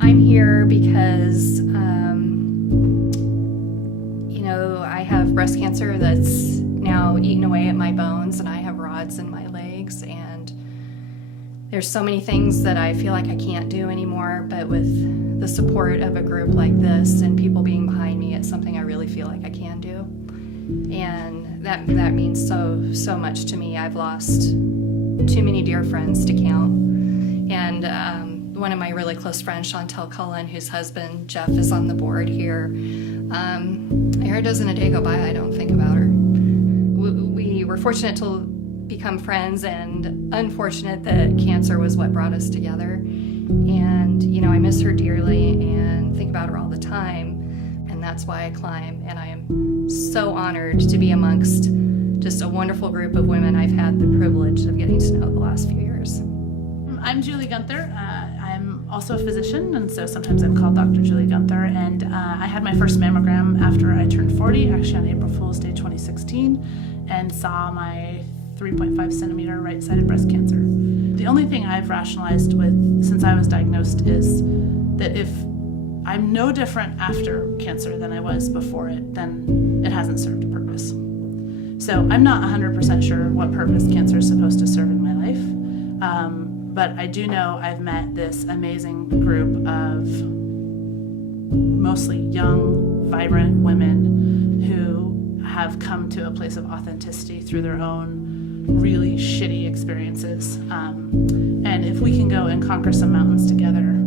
I'm here because, I have breast cancer that's now eaten away at my bones, and I have rods in my legs, and there's so many things that I feel like I can't do anymore, but with the support of a group like this and people being behind me, it's something I really feel like I can do. And that means so much to me. I've lost too many dear friends to count. And one of my really close friends, Chantel Cullen, whose husband Jeff is on the board here, there doesn't a day go by I don't think about her. We were fortunate to become friends, and unfortunate that cancer was what brought us together. And I miss her dearly and think about her all the time, and that's why I climb. And I am so honored to be amongst just a wonderful group of women I've had the privilege of getting to know the last few years. I'm Julie Gunther. I'm also a physician, and so sometimes I'm called Dr. Julie Gunther. And I had my first mammogram after I turned 40, actually on April Fool's Day 2016, and saw my 3.5 centimeter right-sided breast cancer. The only thing I've rationalized with since I was diagnosed is that if I'm no different after cancer than I was before it, then it hasn't served a purpose. So I'm not 100% sure what purpose cancer is supposed to serve in my life. But I do know I've met this amazing group of mostly young, vibrant women who have come to a place of authenticity through their own really shitty experiences. And if we can go and conquer some mountains together,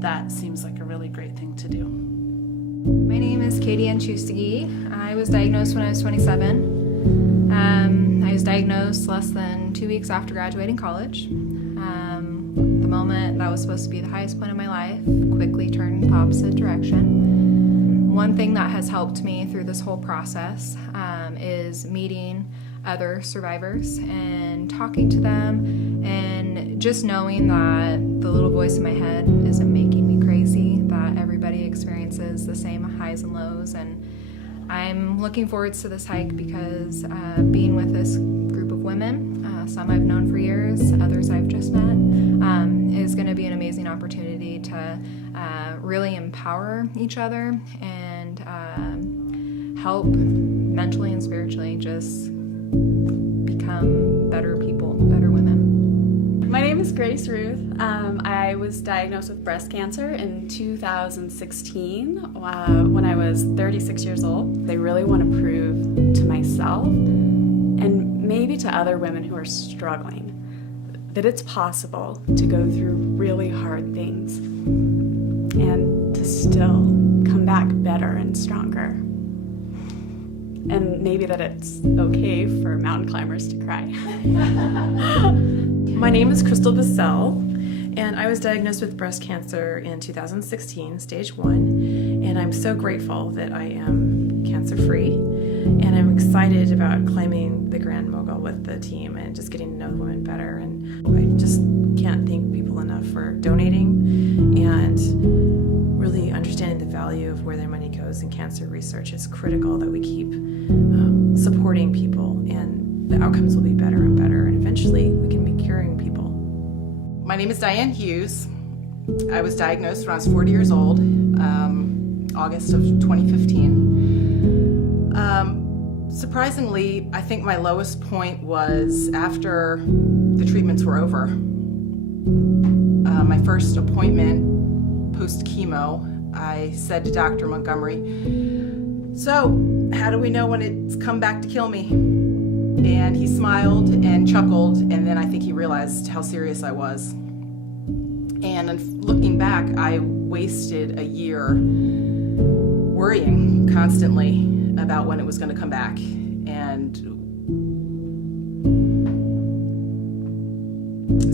that seems like a really great thing to do. My name is Katie Anchustagi. I was diagnosed when I was 27. I was diagnosed less than 2 weeks after graduating college. The moment that was supposed to be the highest point of my life quickly turned the opposite direction. One thing that has helped me through this whole process is meeting other survivors and talking to them, and just knowing that the little voice in my head isn't making me crazy, that everybody experiences the same highs and lows. And I'm looking forward to this hike because being with this group of women, some I've known for years, others I've just met, is going to be an amazing opportunity to really empower each other and help mentally and spiritually just become better people, better women. My name is Grace Ruth. I was diagnosed with breast cancer in 2016 when I was 36 years old. I really want to prove to myself and maybe to other women who are struggling that it's possible to go through really hard things and to still come back better and stronger. And maybe that it's okay for mountain climbers to cry. My name is Crystal Bissell, and I was diagnosed with breast cancer in 2016, stage 1, and I'm so grateful that I am cancer-free, and I'm excited about climbing the Grand Mogul with the team and just getting to know the women better. And I just can't thank people enough for donating and really understanding the value of where their money goes in cancer research. It's critical that we keep supporting people, and the outcomes will be better and better, and eventually we can be curing people. My name is Diane Hughes. I was diagnosed when I was 40 years old, August of 2015. Surprisingly, I think my lowest point was after the treatments were over. My first appointment post-chemo, I said to Dr. Montgomery, "So, how do we know when it's come back to kill me?" And he smiled and chuckled, and then I think he realized how serious I was. And looking back, I wasted a year worrying constantly about when it was going to come back. And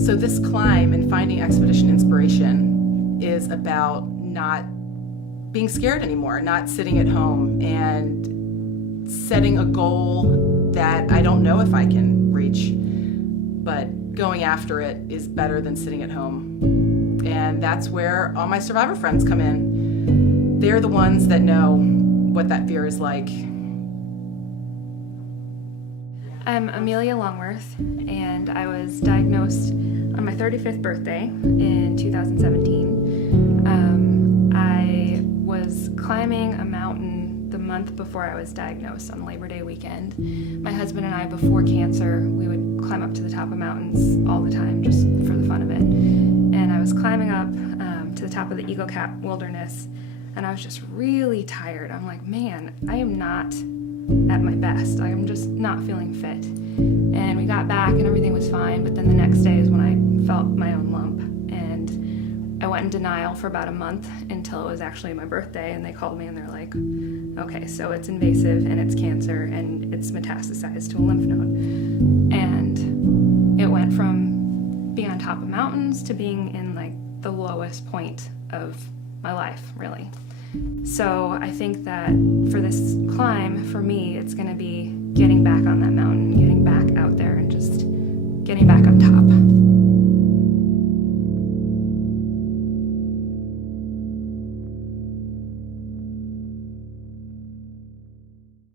so this climb and finding expedition inspiration is about not being scared anymore, not sitting at home and setting a goal that I don't know if I can reach, but going after it is better than sitting at home. And that's where all my survivor friends come in. They're the ones that know what that fear is like. I'm Amelia Longworth, and I was diagnosed on my 35th birthday in 2017. I was climbing a mountain the month before I was diagnosed on Labor Day weekend. My husband and I, before cancer, we would climb up to the top of mountains all the time just for the fun of it. And I was climbing up to the top of the Eagle Cap Wilderness, and I was just really tired. I'm like, man, I am not at my best. I am just not feeling fit. And we got back and everything was fine, but then the next day is when I felt my own lump. And I went in denial for about a month until it was actually my birthday, and they called me and they're like, okay, so it's invasive and it's cancer and it's metastasized to a lymph node. And it went from being on top of mountains to being in like the lowest point of my life, really. So I think that for this climb, for me, it's going to be getting back on that mountain, getting back out there, and just getting back on top.